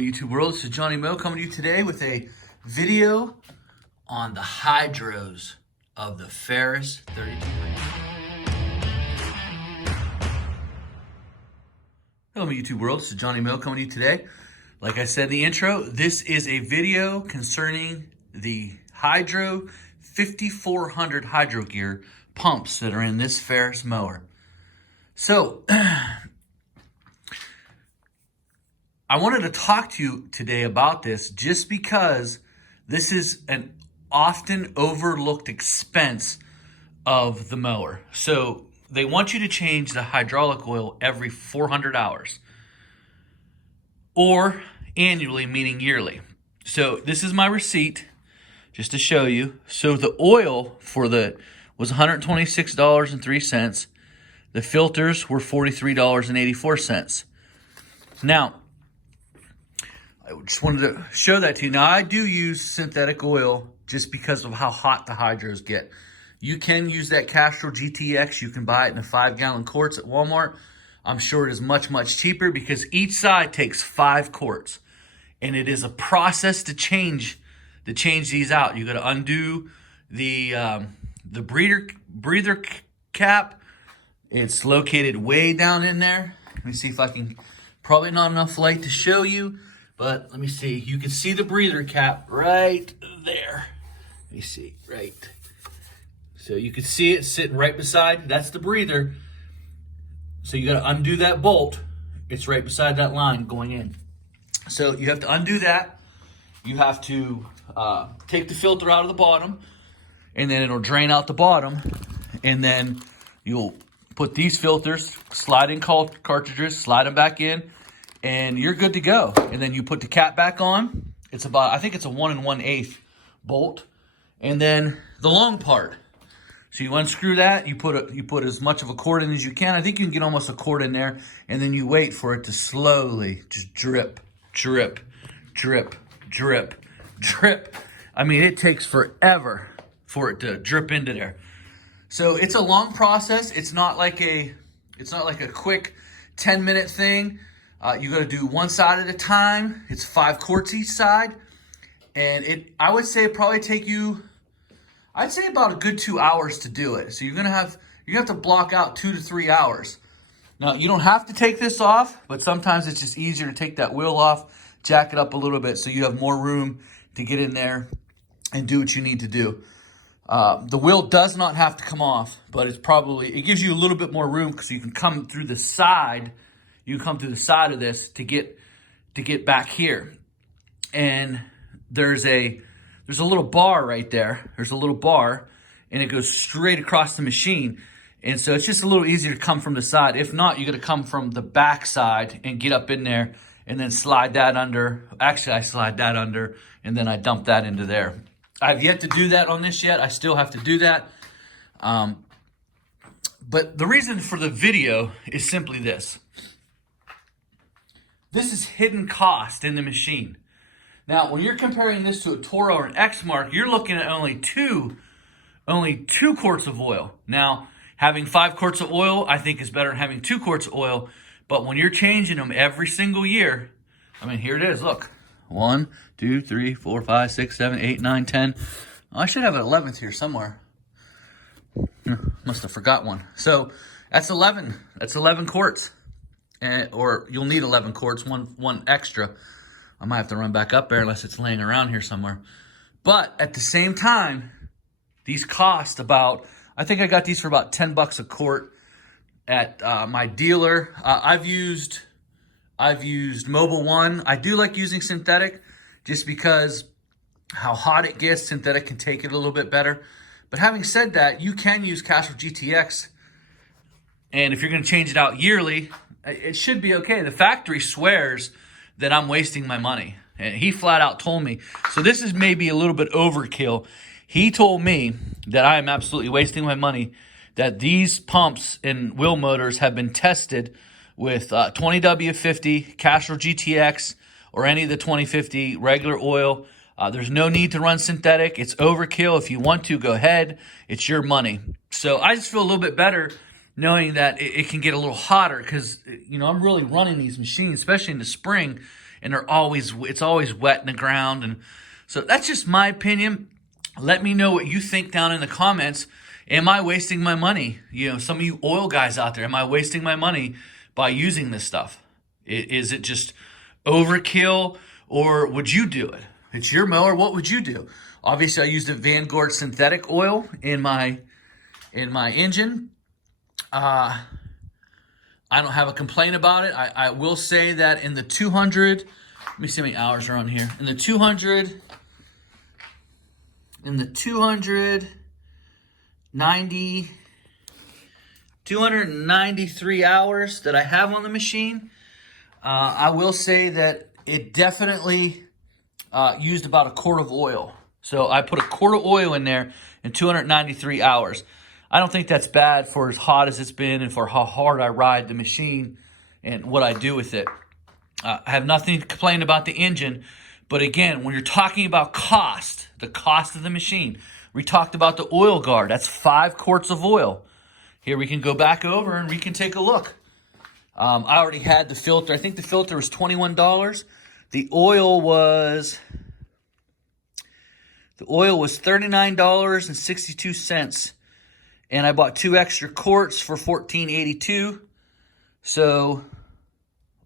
YouTube world, this is Johnny Moe coming to you today with a video on the hydros of the Ferris 32. Hello YouTube world, this is Johnny Moe coming to you today. Like I said in the intro, this is a video concerning the Hydro 5400 hydro gear pumps that are in this Ferris mower. So, I wanted to talk to you today about this just because this is an often overlooked expense of the mower. So they want you to change the hydraulic oil every 400 hours or annually, meaning yearly. So this is my receipt just to show you. So the oil for was $126.03. The filters were $43.84. Now, I just wanted to show that to you. Now, I do use synthetic oil just because of how hot the hydros get. You can use that Castrol GTX. You can buy it in the 5-gallon quarts at Walmart. I'm sure it is much, much cheaper because each side takes 5 quarts. And it is a process to change these out. You got to undo the breather cap. It's located way down in there. Let me see if I can, probably not enough light to show you. But let me see. You can see the breather cap right there. Let me see. Right. So you can see it sitting right beside. That's the breather. So you got to undo that bolt. It's right beside that line going in. So you have to undo that. You have to take the filter out of the bottom. And then it'll drain out the bottom. And then you'll put these filters, slide in cartridges, slide them back in. And you're good to go. And then you put the cap back on. It's about, I think it's a 1 1/8 bolt. And then the long part. So you unscrew that. You put as much of a cord in as you can. I think you can get almost a cord in there. And then you wait for it to slowly just drip, drip, drip, drip, drip. I mean, it takes forever for it to drip into there. So it's a long process. It's not like a quick 10-minute thing. You got to do one side at a time. It's 5 quarts each side. And I would say it probably take you, I'd say about a good 2 hours to do it. So you're going to have to block out 2 to 3 hours. Now, you don't have to take this off, but sometimes it's just easier to take that wheel off, jack it up a little bit so you have more room to get in there and do what you need to do. The wheel does not have to come off, but it gives you a little bit more room because you can come through the side. You come through the side of this to get back here. And there's a little bar right there. There's a little bar, and it goes straight across the machine. And so it's just a little easier to come from the side. If not, you got to come from the back side and get up in there and then slide that under. Actually, I slide that under, and then I dump that into there. I've yet to do that on this yet. I still have to do that. But the reason for the video is simply this. This is hidden cost in the machine. Now, when you're comparing this to a Toro or an X-Mark, you're looking at only two quarts of oil. Now, having 5 quarts of oil, I think is better than having 2 quarts of oil. But when you're changing them every single year, I mean, here it is, look. 1, 2, 3, 4, 5, 6, 7, 8, 9, 10. Oh, I should have an 11th here somewhere. Must have forgot one. So that's 11. That's 11 quarts. Or you'll need 11 quarts, one extra. I might have to run back up there unless it's laying around here somewhere. But at the same time, these cost about, I think I got these for about $10 a quart at my dealer. I've used Mobil 1. I do like using synthetic just because how hot it gets, synthetic can take it a little bit better. But having said that, you can use Castrol GTX. And if you're going to change it out yearly, it should be okay. The factory swears that I'm wasting my money. And he flat out told me. So this is maybe a little bit overkill. He told me that I am absolutely wasting my money, that these pumps and wheel motors have been tested with 20W50, Castrol GTX, or any of the 2050 regular oil. There's no need to run synthetic. It's overkill. If you want to, go ahead. It's your money. So I just feel a little bit better knowing that it can get a little hotter because, you know, I'm really running these machines, especially in the spring. and it's always wet in the ground. And so that's just my opinion. Let me know what you think down in the comments. Am I wasting my money? You know, some of you oil guys out there, am I wasting my money by using this stuff? Is it just overkill, or would you do it? It's your mower. What would you do? Obviously, I used a Vanguard synthetic oil in my engine. I don't have a complaint about it. I will say that in the 200, let me see how many hours are on here. In the 293 hours that I have on the machine, I will say that it definitely used about a quart of oil. So I put a quart of oil in there in 293 hours. I don't think that's bad for as hot as it's been and for how hard I ride the machine and what I do with it. I have nothing to complain about the engine. But again, when you're talking about cost, the cost of the machine, we talked about the oil guard. That's 5 quarts of oil. Here we can go back over and we can take a look. I already had the filter. I think the filter was $21. The oil was $39.62. And I bought 2 extra quarts for $14.82. So,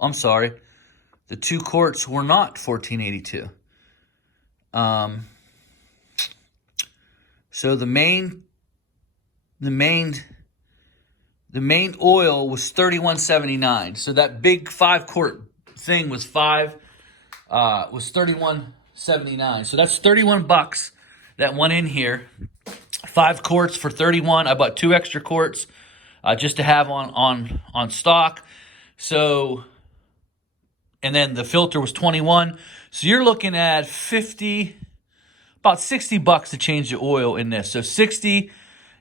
I'm sorry. The 2 quarts were not $14.82. So the main oil was $31.79. So that big 5 quart thing was $31.79. So that's $31 that went in here. 5 quarts for $31. I bought 2 extra quarts just to have on stock. So, and then the filter was $21. So you're looking at about $60 to change the oil in this. So $60,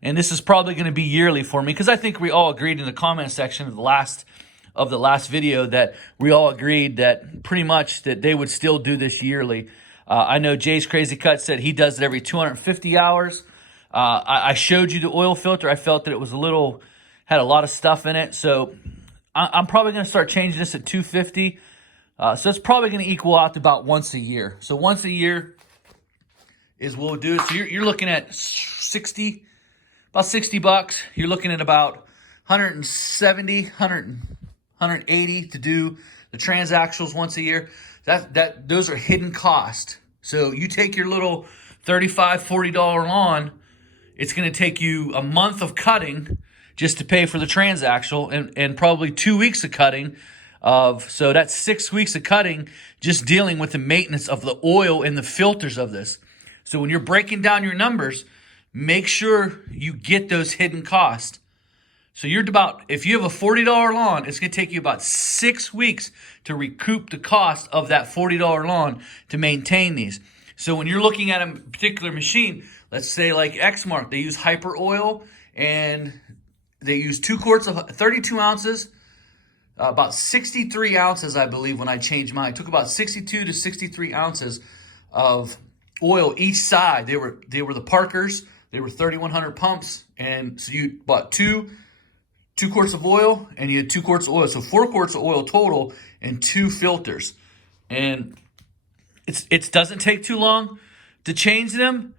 and this is probably going to be yearly for me, because I think we all agreed in the comment section of the last video that we all agreed that pretty much that they would still do this yearly. I know Jay's Crazy Cut said he does it every 250 hours. I showed you the oil filter. I felt that it was had a lot of stuff in it. So I'm probably going to start changing this at 250. So it's probably going to equal out to about once a year. So once a year is what we'll do. So you're looking at about $60. You're looking at about 170, 180 to do the transactionals once a year. Those are hidden costs. So you take your little $35, $40 lawn, it's going to take you a month of cutting just to pay for the transactional, and probably 2 weeks of cutting. So that's 6 weeks of cutting just dealing with the maintenance of the oil and the filters of this. So when you're breaking down your numbers, make sure you get those hidden costs. So if you have a $40 lawn, it's going to take you about 6 weeks to recoup the cost of that $40 lawn to maintain these. So when you're looking at a particular machine, let's say like Exmark, they use hyper oil, and they use 2 quarts of 32 ounces, about 63 ounces, I believe, when I changed mine. It took about 62 to 63 ounces of oil each side. They were the Parkers. They were 3,100 pumps, and so you bought two quarts of oil, and you had 2 quarts of oil. So 4 quarts of oil total and 2 filters. And it doesn't take too long to change them.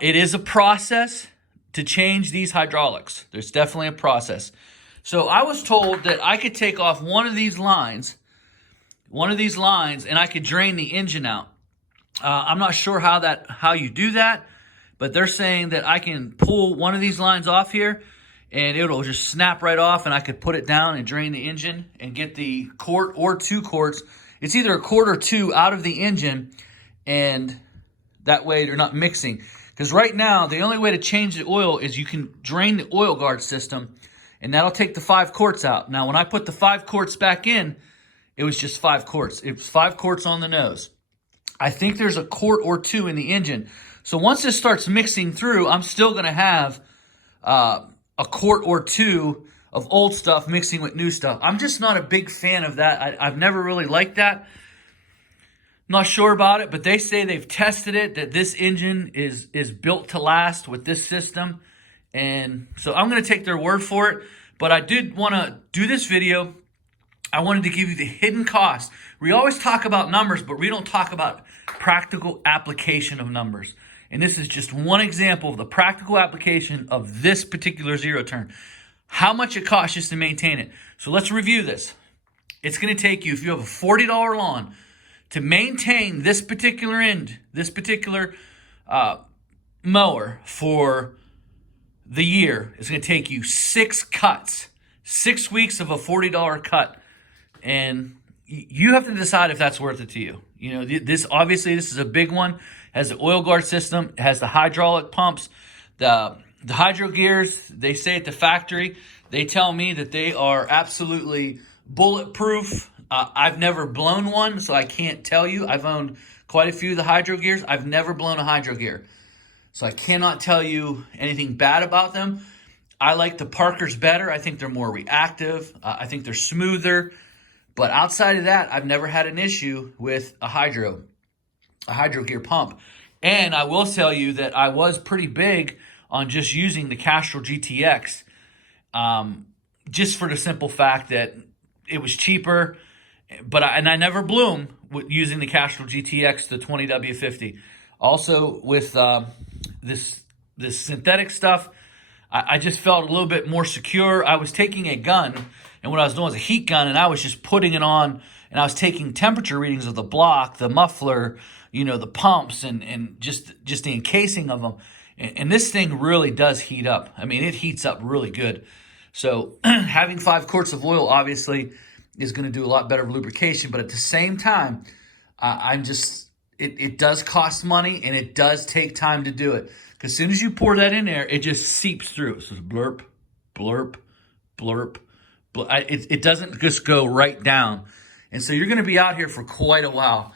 It is a process to change these hydraulics. There's definitely a process. So I was told that I could take off one of these lines, and I could drain the engine out. I'm not sure how you do that, but they're saying that I can pull one of these lines off here, and it'll just snap right off, and I could put it down and drain the engine and get the quart or 2 quarts. It's either a quart or 2 out of the engine, and that way they're not mixing. Because right now, the only way to change the oil is you can drain the oil guard system, and that'll take the 5 quarts out. Now, when I put the 5 quarts back in, it was just 5 quarts. It was 5 quarts on the nose. I think there's a quart or 2 in the engine. So once this starts mixing through, I'm still going to have a quart or 2 of old stuff mixing with new stuff. I'm just not a big fan of that. I've never really liked that. Not sure about it, but they say they've tested it, that this engine is built to last with this system. And so I'm going to take their word for it. But I did want to do this video. I wanted to give you the hidden cost. We always talk about numbers, but we don't talk about practical application of numbers. And this is just one example of the practical application of this particular zero turn. How much it costs just to maintain it. So let's review this. It's going to take you, if you have a $40 lawn, to maintain this particular mower for the year, it's going to take you 6 cuts, 6 weeks of a $40 cut. And you have to decide if that's worth it to you. You know, this is a big one. Has the oil guard system, has the hydraulic pumps, the hydro gears. They say at the factory, they tell me that they are absolutely bulletproof. I've never blown one, so I can't tell you. I've owned quite a few of the hydro gears. I've never blown a hydro gear, so I cannot tell you anything bad about them. I like the Parkers better. I think they're more reactive. I think they're smoother. But outside of that, I've never had an issue with a hydro gear pump. And I will tell you that I was pretty big on just using the Castrol GTX, just for the simple fact that it was cheaper. But I never blew them using the Castrol GTX, the 20W50. Also with this synthetic stuff, I just felt a little bit more secure. I was taking a gun, and what I was doing was a heat gun, and I was just putting it on, and I was taking temperature readings of the block, the muffler, you know, the pumps, and just the encasing of them. And this thing really does heat up. I mean, it heats up really good. So having 5 quarts of oil obviously is going to do a lot better lubrication, but at the same time, it does cost money, and it does take time to do it. Because as soon as you pour that in there, it just seeps through. So it's blurp, blurp, blurp. It doesn't just go right down. And so you're going to be out here for quite a while.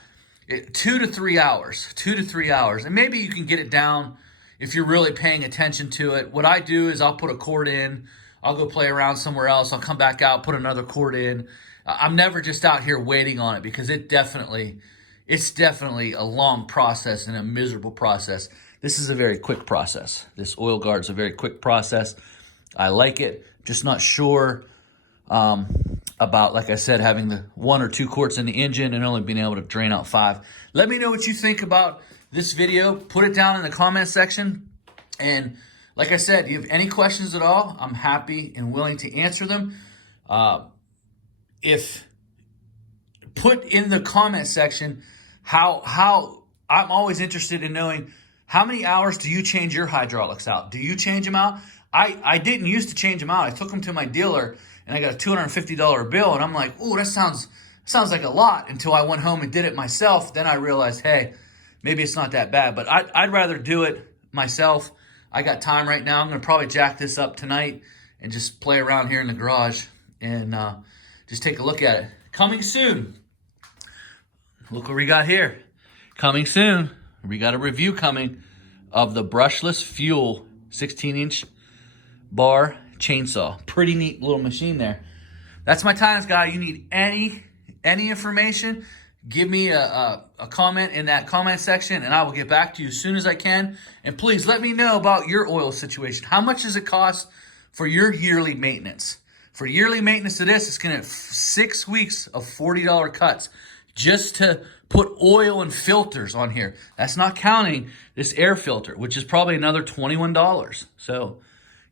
2 to 3 hours. 2 to 3 hours. And maybe you can get it down if you're really paying attention to it. What I do is I'll put a cord in. I'll go play around somewhere else. I'll come back out, put another cord in. I'm never just out here waiting on it, because it's definitely a long process and a miserable process. This is a very quick process. This oil guard is a very quick process. I like it. Just not sure about, like I said, having the 1 or 2 quarts in the engine and only being able to drain out 5. Let me know what you think about this video. Put it down in the comment section. And like I said, if you have any questions at all, I'm happy and willing to answer them. If put in the comment section how I'm always interested in knowing, how many hours do you change your hydraulics out? Do you change them out? I didn't used to change them out. I took them to my dealer and I got a $250 bill, and I'm like, oh, that sounds like a lot, until I went home and did it myself. Then I realized, hey, maybe it's not that bad, but I'd rather do it myself. I got time right now. I'm going to probably jack this up tonight and just play around here in the garage and just take a look at it. Coming soon. Look what we got here. Coming soon. We got a review coming of the brushless fuel 16-inch bar chainsaw. Pretty neat little machine there. That's my times, guy. You need any information, give me a comment in that comment section, and I will get back to you as soon as I can. And please let me know about your oil situation. How much does it cost for your yearly maintenance? For yearly maintenance of this, it's going to 6 weeks of $40 cuts just to put oil and filters on here. That's not counting this air filter, which is probably another $21. So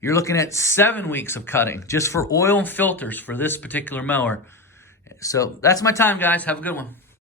you're looking at 7 weeks of cutting just for oil and filters for this particular mower. So that's my time, guys. Have a good one.